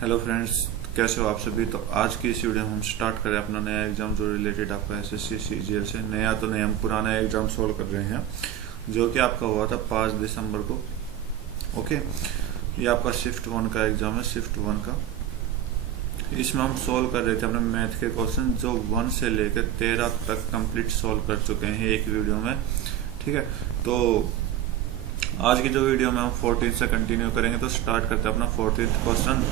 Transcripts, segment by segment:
Hello friends, कैसे हो आप सभी। तो आज की इस वीडियो में हम स्टार्ट करें अपना नया एग्जाम जो रिलेटेड आपका एसएससी सीजीएल से। नया तो नहीं, हम पुराना एग्जाम सोल्व कर रहे हैं जो कि आपका हुआ था 5 दिसंबर को। ओके, ये आपका शिफ्ट 1 का एग्जाम है, शिफ्ट 1 का। इसमें हम सोल्व कर रहे थे अपने मैथ के क्वेश्चन जो 1 से लेकर 13 तक कंप्लीट सोल्व कर चुके हैं एक वीडियो में। ठीक है, तो आज की जो वीडियो में हम 14 से कंटिन्यू करेंगे। तो स्टार्ट करते हैं अपना 14th क्वेश्चन।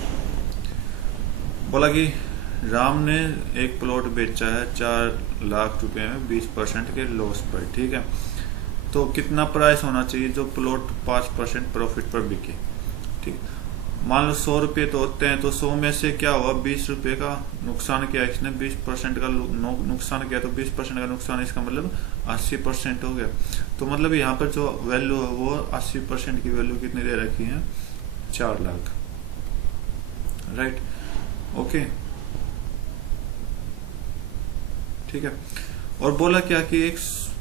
बोला कि राम ने एक प्लॉट बेचा है 4 लाख रुपए में 20% के लॉस पर। ठीक है, तो कितना प्राइस होना चाहिए जो प्लॉट 5% प्रॉफिट पर बिके। ठीक, मान लो 100 रुपये तो होते हैं, तो 100 में से क्या हुआ, 20 रुपये का नुकसान किया इसने, 20% का नुकसान किया, तो 20% का नुकसान, इसका मतलब 80% हो गया। तो मतलब यहाँ पर जो वैल्यू है वो 80% की वैल्यू कितनी दे रखी है, 4 लाख। राइट, ओके, ठीक है। और बोला क्या कि एक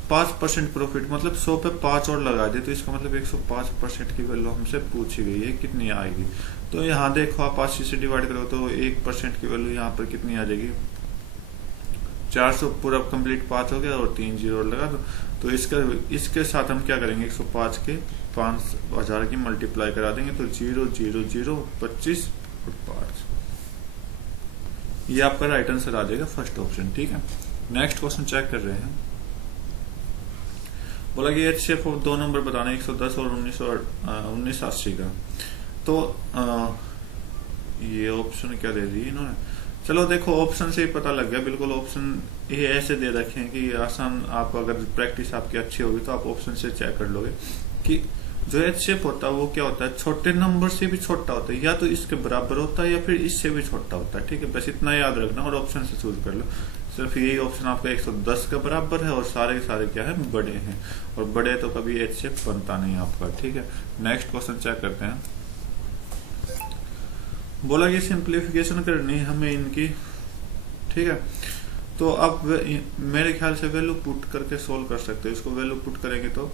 5% प्रॉफिट, मतलब 100 पे 5 और लगा दे, तो इसका मतलब 105% की वैल्यू हमसे पूछी गई है, कितनी आएगी। तो यहाँ देखो आप 80 से डिवाइड करो तो 1% की वैल्यू यहाँ पर कितनी आ जाएगी, 400 पूरा कंप्लीट 5 हो गया और 3 जीरो लगा दो। तो इसके साथ हम क्या करेंगे, 105 के 5000 की मल्टीप्लाई करा देंगे, तो 0 0 0 25 और 5, ये आपका राइट आंसर आ जाएगा, फर्स्ट ऑप्शन। ठीक है, नेक्स्ट क्वेश्चन चेक कर रहे हैं। बोला कि एचसीएफ ऑफ 2 नंबर बताने, 110 और 1980 का। तो ये ऑप्शन क्या दे दी इन्होंने, चलो देखो ऑप्शन से ही पता लग गया बिल्कुल। ऑप्शन ये ऐसे दे रखे हैं कि आसान, आप अगर प्रैक्टिस आपकी अच्छी होगी तो आप ऑप्शन से चेक कर लोगे कि जो एचसीएफ होता है वो क्या होता है, छोटे नंबर से भी छोटा होता है, या तो इसके बराबर होता है या फिर इससे भी छोटा होता है। ठीक है, बस इतना याद रखना और ऑप्शन से चूज कर लो। सिर्फ यही ऑप्शन आपका 110 के बराबर है और सारे के सारे क्या है, बड़े हैं, और बड़े तो कभी एचसीएफ बनता नहीं आपका। ठीक है, नेक्स्ट क्वेश्चन चेक करते हैं। बोला कि सिंप्लीफिकेशन करनी है हमें इनकी। ठीक है, तो अब मेरे ख्याल से वैल्यू पुट करके सोल्व कर सकते हो। इसको वैल्यू पुट करेंगे तो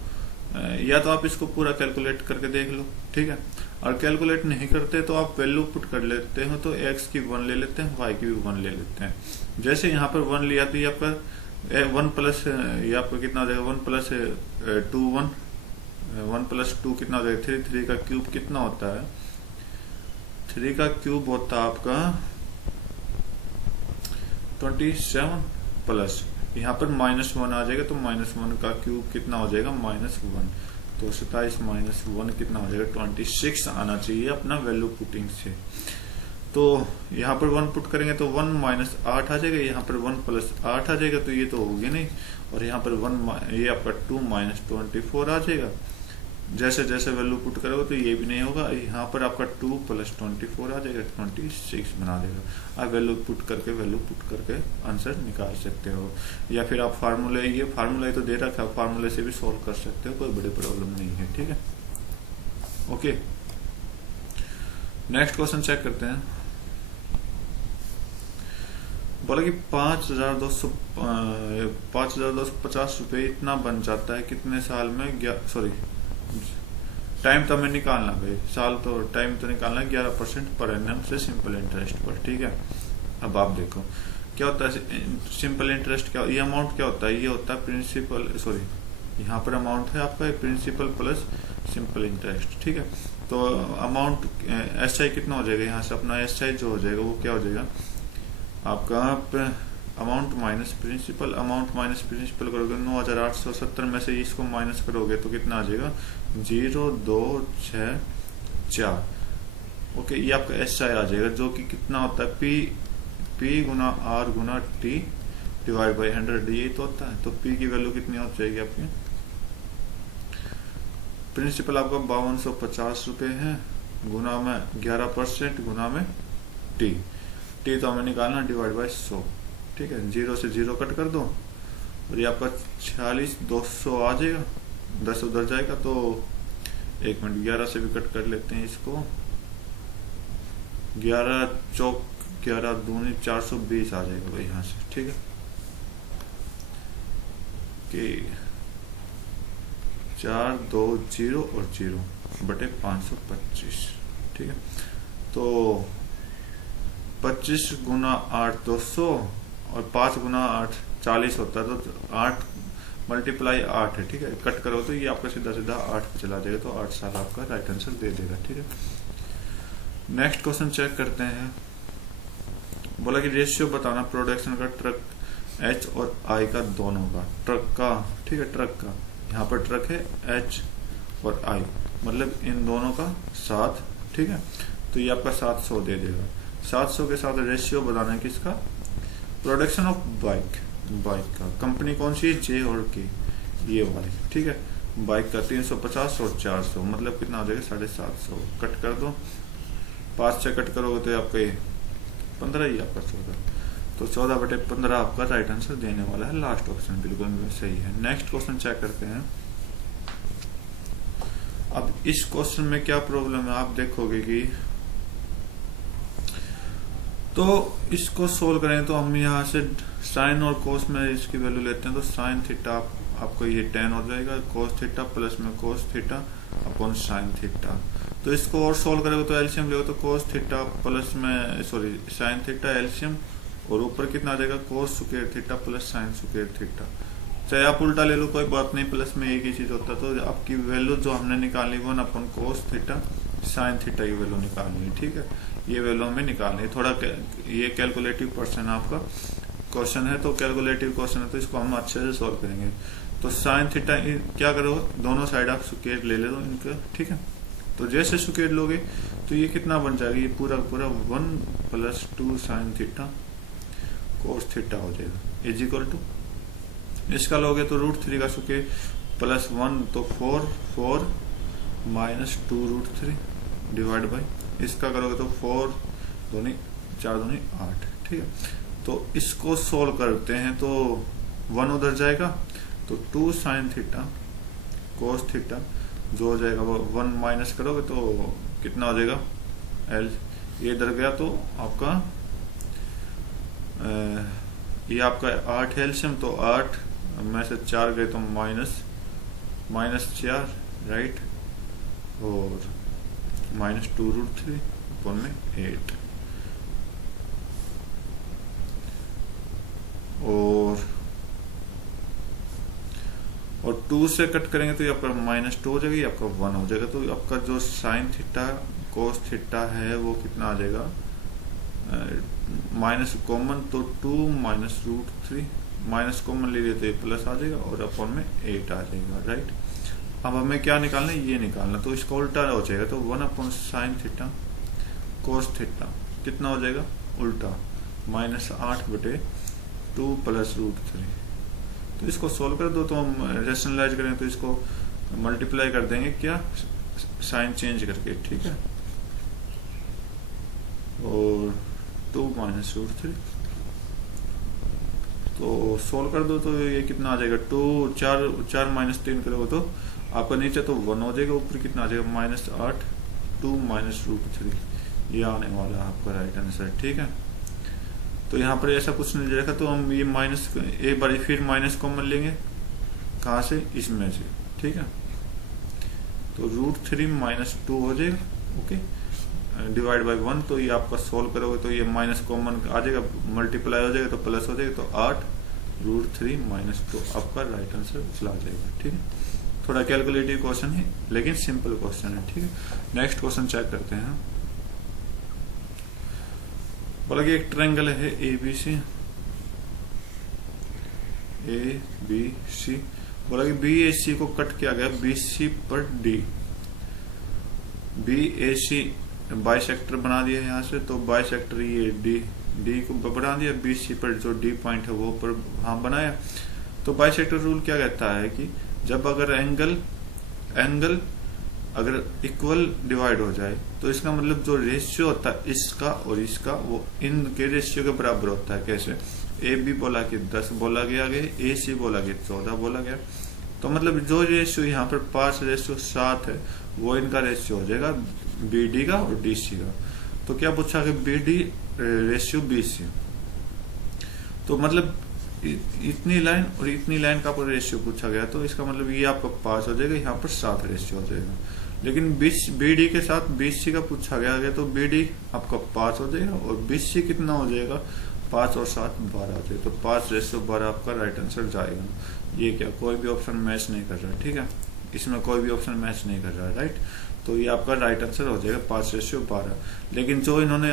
या तो आप इसको पूरा कैलकुलेट करके देख लो। ठीक है, और कैलकुलेट नहीं करते तो आप वैल्यू पुट कर लेते हो, तो x की 1 ले लेते हैं, y की भी 1 ले लेते हैं। जैसे यहाँ पर 1 लिया तो ये आपका 1 प्लस, ये आपका कितना हो जाएगा, 1 प्लस 2 1 प्लस 2 कितना हो जाएगा, 3 3 का क्यूब कितना होता है, 3 का क्यूब होता है आपका 27 प्लस यहाँ पर -1 आ जाएगा, तो -1 का क्यूब कितना हो जाएगा, -1, तो 27 -1 कितना हो जाएगा, 26 आना चाहिए अपना वैल्यू पुटिंग से। तो यहाँ पर 1 पुट करेंगे तो 1 -8 आ जाएगा, यहाँ पर 1 प्लस 8 आ जाएगा, तो ये तो होगी नहीं, और यहाँ पर 1 ये आपका 2 -24 आ जाएगा। जैसे जैसे वैल्यू पुट करोगे तो ये भी नहीं होगा, यहाँ पर आपका 2 + 24 आ जाएगा, 26 बना देगा। आप वैल्यू पुट करके आंसर निकाल सकते हो, या फिर आप फार्मूला तो दे रखा है, फार्मूले से भी सॉल्व कर सकते हो, कोई बड़ी प्रॉब्लम नहीं है। ठीक है, ओके, नेक्स्ट क्वेश्चन चेक करते हैं। बोला कि 5250 रुपए इतना बन जाता है कितने साल में, सॉरी टाइम तो हमें निकालना भाई, साल तो टाइम तो निकालना है, 11% पर एनम से सिंपल इंटरेस्ट पर। ठीक है, अब आप देखो क्या होता है सिंपल इंटरेस्ट, क्या ये अमाउंट क्या होता है, ये होता है प्रिंसिपल, सॉरी यहाँ पर अमाउंट है आपका प्रिंसिपल प्लस सिंपल इंटरेस्ट। ठीक है, तो अमाउंट एसआई कितना हो जाएगा, यहाँ से अपना एसआई जो हो जाएगा वो क्या हो जाएगा आपका, amount minus principal, amount minus principal करोगे 9870 में से इसको माइनस करोगे तो कितना आ जाएगा, 0 2 6 4। ओके, ये आपका एस आई आ जाएगा, जो कि कितना होता है, पी गुना आर गुना टी डिवाइड बाई 100, ये तो होता है। तो पी की वैल्यू कितनी हो जाएगी आपकी, प्रिंसिपल आपका 5250 रुपए है, गुना में 11% गुना में टी तो हमें निकालना डिवाइड बाई 100। ठीक है, 0 से 0 कट कर दो और ये आपका 46,200 आ जाएगा, 10 उधर जाएगा, तो 1 मिनट 11 से भी कट कर लेते हैं इसको, 11 चौक 11 दूनी 420 आ जाएगा भाई यहाँ से। ठीक है, कि 4 2 0 और 0 बटे 525। ठीक है, तो 25 गुना 8 200 और 5 गुना 8 40 होता है, तो 8 मल्टीप्लाई 8 है, ठीक है। कट करो तो ये आपका सीधा सीधा 8 पे चला जाएगा, तो 8 साल आपका राइट आंसर दे देगा, ठीक है। नेक्स्ट क्वेश्चन चेक करते हैं। बोला कि रेशियो बताना प्रोडक्शन का ट्रक एच और आई का दोनों का, ट्रक का, ठीक है, ट्रक का, यहाँ पर ट्रक है एच और आई, मतलब इन दोनों का 7, ठीक है। तो ये आपका 700 दे देगा। 700 के साथ रेशियो बताना है किसका, प्रोडक्शन ऑफ बाइक, बाइक का, कंपनी कौन सी है, जे और के, ये वाली, ठीक है। बाइक का 350 और 400, मतलब कितना हो जाएगा 750। कट कर दो, 5 से कट करोगे तो आपका ये 15 ही आपका 14, तो 14/15 आपका राइट आंसर देने वाला है। लास्ट ऑप्शन बिल्कुल सही है। नेक्स्ट क्वेश्चन चेक करते हैं। अब इस क्वेश्चन में क्या प्रॉब्लम है, आप देखोगे कि तो इसको सोल्व करें तो हम यहाँ से साइन और कोस में इसकी वैल्यू लेते हैं, तो साइन थीटा आपको ये 10 हो जाएगा, कोस थीटा प्लस में cos theta upon sine theta. तो इसको और सोल्व करेगा तो एलसीएम लेगा, तो कोस थीटा प्लस में सॉरी साइन थीटा एलसीएम, और ऊपर कितना आ जाएगा, cos square theta plus sine square theta. चाहे आप उल्टा ले लो कोई बात नहीं, प्लस में एक ही चीज होता है। तो आपकी वैल्यू जो हमने निकाली 1 upon cos theta sine theta की वैल्यू निकालनी है, ठीक है। ये वैल्यू हमें निकालनी है। थोड़ा ये कैलकुलेटिव क्वेश्चन आपका क्वेश्चन है, तो कैलकुलेटिव क्वेश्चन है, तो इसको हम अच्छे से सोल्व करेंगे। तो साइन थीटा क्या करो, दोनों साइड आप स्क्वायर ले लो इनका, ठीक है। तो जैसे स्क्वायर लोगे तो ये कितना बन जाएगा, ये पूरा पूरा 1 + 2 साइन थीटा कोस थीटा हो जाएगा, इज इक्वल टू, इसका लोगे तो √3 का स्क्वायर प्लस 1 तो 4 माइनस 2√3 डिवाइड बाई, इसका करोगे तो 4 दूनी 4 दूनी 8, ठीक है। तो इसको सोल्व करते हैं तो 1 उधर जाएगा, तो 2 साइन थीटा कोस थीटा जो हो जाएगा वो 1 माइनस करोगे तो कितना हो जाएगा, एल ये इधर गया तो आपका ये आपका 8 एलसीएम, तो 8 में से 4 गए तो -4 राइट, और -2√3 अपॉन में 8, और 2 से कट करेंगे तो ये आपका -2 हो जाएगा, ये आपका 1 हो जाएगा। तो आपका जो साइन थीटा कोस थीटा है वो कितना आ जाएगा, माइनस कॉमन तो 2 माइनस √3, माइनस कॉमन ले लिए तो ये प्लस आ जाएगा, और अपॉन में 8 आ जाएगा, राइट। अब हमें क्या निकालना है, ये निकालना, तो इसका उल्टा हो जाएगा, तो 1 upon sine theta cos theta कितना हो जाएगा, उल्टा -8/2 + √3। तो इसको सोल्व कर दो, तो हम रेशनलाइज करें तो इसको मल्टीप्लाई कर देंगे क्या, साइन चेंज करके, ठीक है, और 2 माइनस √3, तो सोल्व कर दो तो ये कितना आ जाएगा, 4 माइनस 3 करोगे तो आपका नीचे तो 1 हो जाएगा, ऊपर कितना आ जाएगा -8 2 माइनस √3, ये आने वाला है आपका राइट आंसर, ठीक है। तो यहाँ पर ऐसा कुछ नहीं देखा, तो हम ये माइनस एक बार फिर माइनस कॉमन लेंगे, कहाँ से, इसमें से, ठीक है। तो √3 - 2 हो जाएगा, ओके, डिवाइड बाई 1, तो ये आपका सोल्व करोगे तो ये माइनस कॉमन आ जाएगा, मल्टीप्लाई हो जाएगा तो प्लस हो जाएगा, तो 8 √3 - 2 आपका राइट आंसर चला जाएगा, ठीक है। थोड़ा कैलकुलेटिव क्वेश्चन है लेकिन सिंपल क्वेश्चन है, ठीक है। नेक्स्ट क्वेश्चन चेक करते हैं। बोला कि एक ट्रायंगल है ABC, बोला कि BAC को कट किया गया BC पर D, BAC बाइसेक्टर बना दिया यहाँ से, तो बाइसेक्टर ये D को बना दिया, BC पर जो D पॉइंट है वो पर हाँ बनाया। तो बाइसेक्टर रूल क्या कहता है कि जब अगर एंगल अगर इक्वल डिवाइड हो जाए तो इसका मतलब जो रेशियो होता है इसका और इसका वो इनके रेशियो के बराबर होता है। कैसे, AB बोला कि 10 बोला गया, AC बोला कि 14 बोला गया, तो मतलब जो रेशियो यहाँ पर 5:7 है वो इनका रेशियो हो जाएगा BD का और DC का। तो क्या पूछा कि BD रेशियो BC, तो मतलब इतनी लाइन और इतनी लाइन का रेशियो पूछा गया, तो इसका मतलब ये आपका 5 हो जाएगा, यहाँ पर 7 रेशियो हो जाएगा। लेकिन BD के साथ BC का पूछा गया तो BD आपका 5 हो जाएगा और BC कितना हो जाएगा, 5 और 7 12 हो जाएगा। तो 5:12 आपका राइट आंसर जाएगा। ये क्या, कोई भी ऑप्शन मैच नहीं कर रहा, ठीक है, इसमें कोई भी ऑप्शन मैच नहीं कर रहा है, राइट। तो ये आपका राइट आंसर हो जाएगा 5:12। लेकिन जो इन्होंने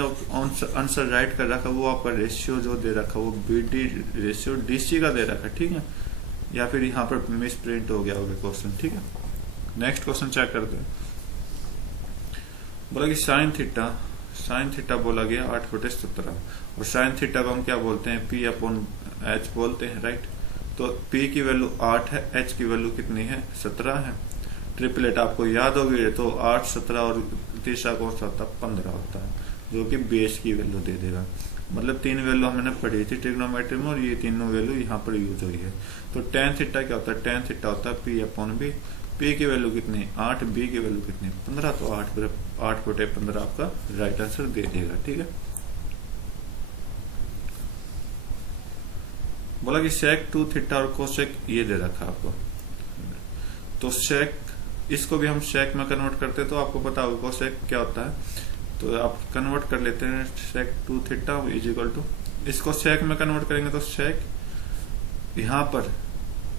आंसर राइट कर रखा वो आपका रेशियो जो दे रखा वो BD रेशियो DC का दे रखा, ठीक है, या फिर यहाँ पर मिस प्रिंट हो गया होगा क्वेश्चन, ठीक है। नेक्स्ट क्वेश्चन चेक करते हैं। बोला कि साइन थीटा बोला गया 8/17 और साइन थीटा को हम क्या बोलते हैं, P/H बोलते हैं, राइट। तो P की वैल्यू 8 है, H की वैल्यू कितनी है, 17 है। ट्रिपलेट आपको याद होगी, तो 8, 17 और तीसरा कौन सा होता है, 15 होता है, जो कि बेस की वैल्यू दे देगा। मतलब 3 वैल्यू हमने पढ़ी थी ट्रिग्नोमेट्री में और ये तीनों वैल्यू यहाँ पर यूज हुई है। तो टेन थीटा क्या होता है, टेन थीटा होता है P/B। P की वैल्यू कितनी, 8, B की वैल्यू कितनी, 15। तो 8/15 आपका राइट आंसर दे देगा, ठीक है। बोला कि सेक 2 थीटा और कोसेक ये दे रखा आपको। तो सेक, इसको भी हम सेक में कन्वर्ट करते हैं तो आपको पता होगा कोसेक क्या होता है। तो आप कन्वर्ट कर लेते हैं, सेक 2 थीटा इज इक्वल टू, इसको सेक में कन्वर्ट करेंगे तो सेक, यहाँ पर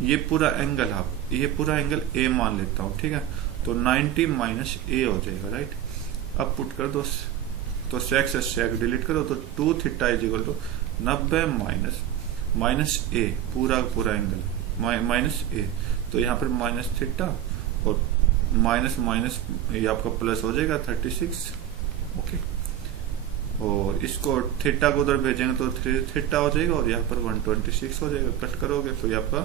ये पूरा एंगल, आप ये पूरा एंगल A मान लेता हूं, ठीक है। तो 90 माइनस A हो जाएगा, राइट। अब पुट कर दो, तो सेक से सेक डिलीट करो तो 2 theta is equal to 90 minus A, पूरा एंगल माइनस A। तो यहाँ पर माइनस थीटा और माइनस ये आपका प्लस हो जाएगा 36, ओके। और इसको थीटा को उधर भेजेंगे तो 3 थीटा हो जाएगा और यहाँ पर 126 हो जाएगा। कट करोगे तो ये आपका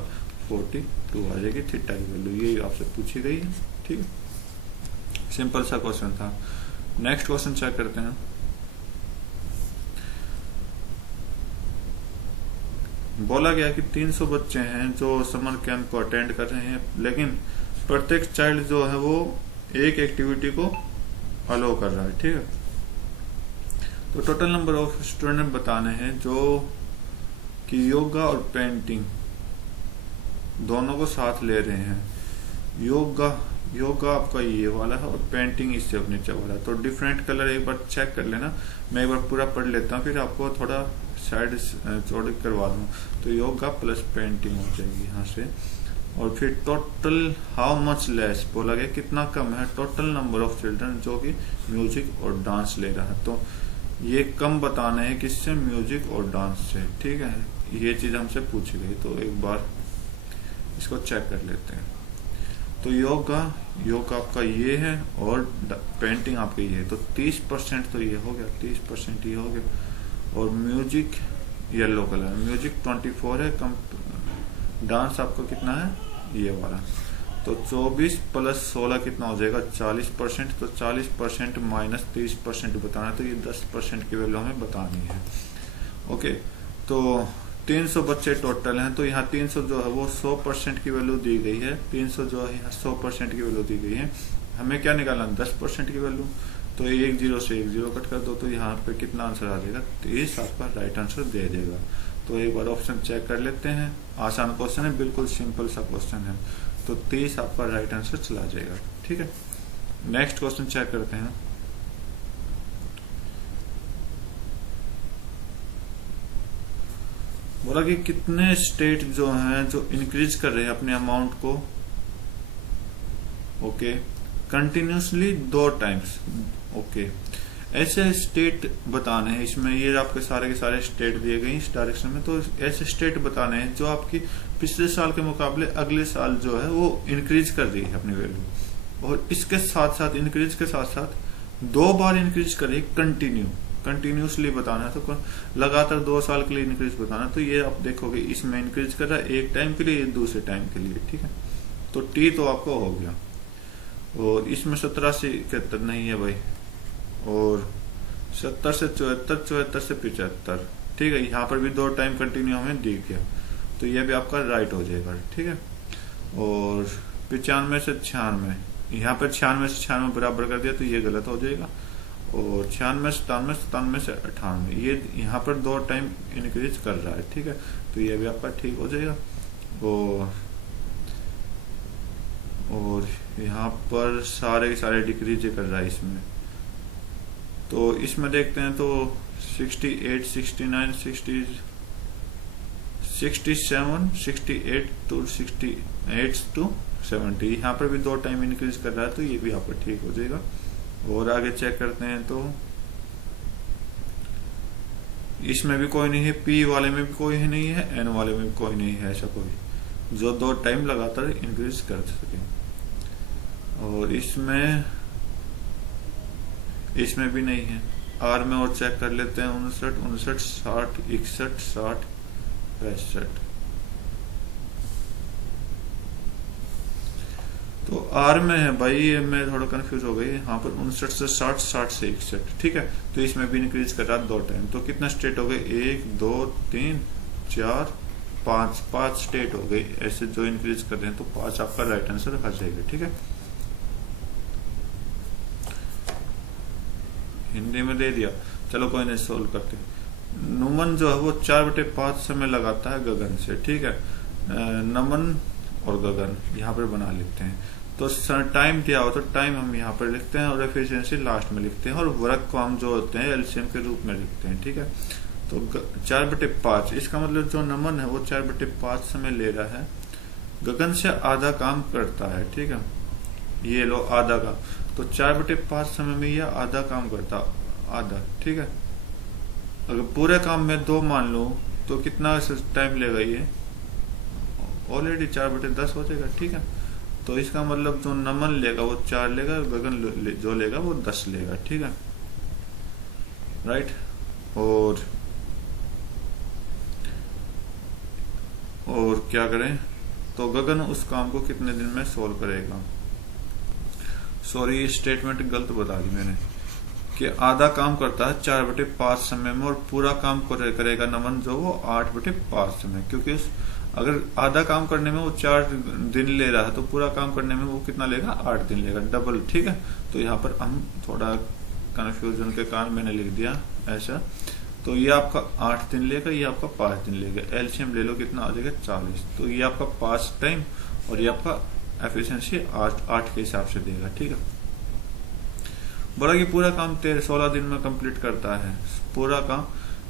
42 आ जाएगी थीटा की वैल्यू। ये आपसे पूछी गई है, ठीक है। सिंपल सा क्वेश्चन था। नेक्स्ट क्वेश्चन चेक करते हैं। बोला गया कि 300 बच्चे हैं जो समर कैंप को अटेंड कर रहे हैं, लेकिन प्रत्येक चाइल्ड जो है वो एक एक्टिविटी को अलो कर रहा है, ठीक है। तो टोटल नंबर ऑफ स्टूडेंट बताने हैं जो कि योगा और पेंटिंग दोनों को साथ ले रहे हैं। योगा आपका ये वाला है और पेंटिंग इससे नीचे वाला है। तो डिफरेंट कलर एक बार चेक कर लेना, मैं एक बार पूरा पढ़ लेता हूँ फिर आपको थोड़ा साइड चौड़ी करवा दूँ। तो योगा प्लस पेंटिंग हो जाएगी यहाँ से। और फिर टोटल हाउ मच लेस बोला गया, कितना कम है टोटल नंबर ऑफ चिल्ड्रन जो कि म्यूजिक और डांस ले रहा है। तो ये कम बताना है किससे, म्यूजिक और डांस से, ठीक है। ये चीज हमसे पूछी गई तो एक बार इसको चेक कर लेते हैं। तो योगा आपका ये है और पेंटिंग आपका ये है। तो 30% तो ये हो गया, 30% ये हो गया। और म्यूजिक येलो कलर, म्यूजिक 24 है, कम डांस आपको कितना है, ये वाला। तो 24 प्लस 16 कितना हो जाएगा, 40%। तो 40% माइनस 30% बताना है, तो ये 10% की वैल्यू हमें बतानी है, ओके। तो 300 बच्चे टोटल हैं, तो यहाँ 300 जो है वो 100% की वैल्यू दी गई है। 300 जो है यहाँ 100% की वैल्यू दी गई है। हमें क्या निकालना, 10% की वैल्यू। तो 1 0 से 1 0 कट कर दो तो यहाँ पे कितना आंसर आ जाएगा, 30 आपका राइट आंसर दे देगा। तो एक बार ऑप्शन चेक कर लेते हैं। आसान क्वेश्चन है, बिल्कुल सिंपल सा क्वेश्चन है। तो 30 आपका राइट आंसर चला जाएगा, ठीक है। नेक्स्ट क्वेश्चन चेक करते हैं। बोला कि कितने स्टेट जो हैं जो इंक्रीज कर रहे हैं अपने अमाउंट को, ओके, कंटिन्यूसली 2 टाइम्स, ओके। ऐसे स्टेट बताने हैं, इसमें ये आपके सारे के सारे स्टेट दिए गए इस डायरेक्शन में। तो ऐसे स्टेट बताने हैं जो आपकी पिछले साल के मुकाबले अगले साल जो है वो इंक्रीज कर रही है अपनी वैल्यू, और इसके साथ साथ इंक्रीज के साथ साथ 2 बार इंक्रीज कर रही है, कंटिन्यूसली बताना है। तो लगातार 2 साल के लिए इंक्रीज बताना। तो ये आप देखोगे इसमें इंक्रीज कर रहा है एक टाइम के लिए, दूसरे टाइम के लिए, ठीक है। तो टी तो आपको हो गया। और इसमें 17 से 71 नहीं है भाई, और 70 से 74, 74 से 75, ठीक है। यहाँ पर भी 2 टाइम कंटिन्यू हमें दी गया, तो यह भी आपका राइट हो जाएगा, ठीक है। और 95 से 96, यहाँ पर 96 से 96 बराबर कर दिया तो ये गलत हो जाएगा। और 96, 97, 97 से 98, ये यहाँ पर 2 टाइम इंक्रीज कर रहा है, ठीक है। तो ये भी आपका ठीक हो जाएगा। और यहाँ पर सारे सारे डिक्रीज कर रहा है इसमें। तो इसमें देखते हैं तो 68, 69, 60, 67, 68 टू 68 टू 70, यहाँ पर भी 2 टाइम इंक्रीज कर रहा है, तो ये भी यहाँ पर ठीक हो जाएगा। और आगे चेक करते हैं तो इसमें भी कोई नहीं है, पी वाले में भी कोई नहीं है, एन वाले में भी कोई नहीं है ऐसा कोई जो 2 टाइम लगातार इंक्रीज कर सके। और इसमें भी नहीं है। आर में और चेक कर लेते हैं 59, 59, 60, 61, 60, 65। तो आर में है भाई, ये मैं थोड़ा कंफ्यूज हो गई, यहाँ पर 59 से 60, 60 से 61, ठीक है। तो इसमें भी इंक्रीज कर रहा 2 टाइम, तो कितना स्टेट हो गए, 1, 2, 3, 4, 5 स्टेट हो गए ऐसे जो इंक्रीज कर रहे हैं। तो 5 आपका राइट आंसर आ जाएगा, ठीक है। हिंदी में दे दिया, चलो कोई नहीं, सोल्व करते। नुमन जो है वो 4/5 समय लगाता है गगन से, ठीक है। नमन और गगन यहाँ पर बना लेते हैं। तो टाइम दिया हो तो टाइम हम यहाँ पर लिखते हैं और एफिशिएंसी लास्ट में लिखते हैं, और वर्क को हम जो होते हैं एलसीएम के रूप में लिखते हैं, ठीक है। तो 4/5, इसका मतलब जो नमन है वो 4/5 समय ले रहा है, गगन से आधा काम करता है, ठीक है। ये लो आधा का, तो 4/5 समय में यह आधा काम करता, आधा, ठीक है। अगर पूरे काम में 2 मान लो तो कितना टाइम लेगा, ये ऑलरेडी 4/10 हो जाएगा, ठीक है। तो इसका मतलब जो नमन लेगा वो 4 लेगा, गगन जो लेगा वो 10 लेगा, ठीक है, राइट। और क्या करें, तो गगन उस काम को कितने दिन में सोल्व करेगा। सॉरी, स्टेटमेंट गलत बता दी मैंने, कि आधा काम करता है 4/5 समय में, और पूरा काम करेगा नमन जो वो 8/5 समय, क्योंकि अगर आधा काम करने में वो 4 दिन ले रहा है तो पूरा काम करने में वो कितना लेगा, 8 दिन लेगा, डबल, ठीक है। तो यहाँ पर हम थोड़ा कंफ्यूजन के कारण मैंने लिख दिया ऐसा। तो ये आपका 8 दिन लेगा, ये आपका 5 दिन लेगा, एलसीएम ले लो कितना आ जाएगा, 40। तो ये आपका 5 टाइम और ये आपका एफिशिएंसी 8 के हिसाब से देगा, ठीक है। बोला कि पूरा काम 16 दिन में कंप्लीट करता है। पूरा काम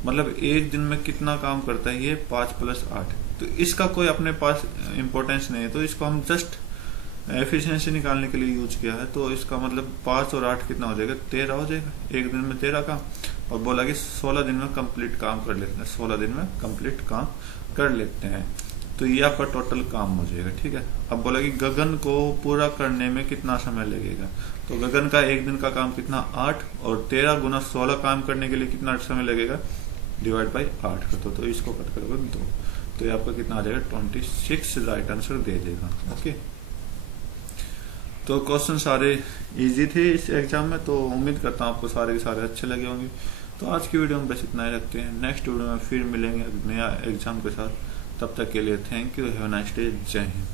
मतलब एक दिन में कितना काम करता है, ये 5 + 8। तो इसका कोई अपने पास इंपॉर्टेंस नहीं है, तो इसको हम जस्ट एफिशिएंसी निकालने के लिए यूज किया है। तो इसका मतलब 5 और 8 कितना हो जाएगा, 13 हो जाएगा, एक दिन में 13 काम। और बोला कि 16 दिन में कंप्लीट काम कर लेते हैं, 16 दिन में कंप्लीट काम कर लेते हैं। तो ये आपका टोटल काम हो जाएगा, ठीक है। अब बोला कि गगन को पूरा करने में कितना समय लगेगा, तो गगन का एक दिन का काम कितना, 8, और 13 × 16 काम करने के लिए कितना समय लगेगा, डिवाइड बाई 8 कर दो, तो इसको कट करोगे 2, तो ये आपका कितना आ जाएगा, 26 राइट आंसर दे देगा, ओके। तो क्वेश्चन सारे इजी थे इस एग्जाम में, तो उम्मीद करता हूँ आपको सारे के सारे अच्छे लगे होंगे। तो आज की वीडियो में बस इतना ही रखते हैं, नेक्स्ट वीडियो में फिर मिलेंगे नया एग्जाम के साथ। तब तक के लिए thank you, have a nice day, जय हिंद।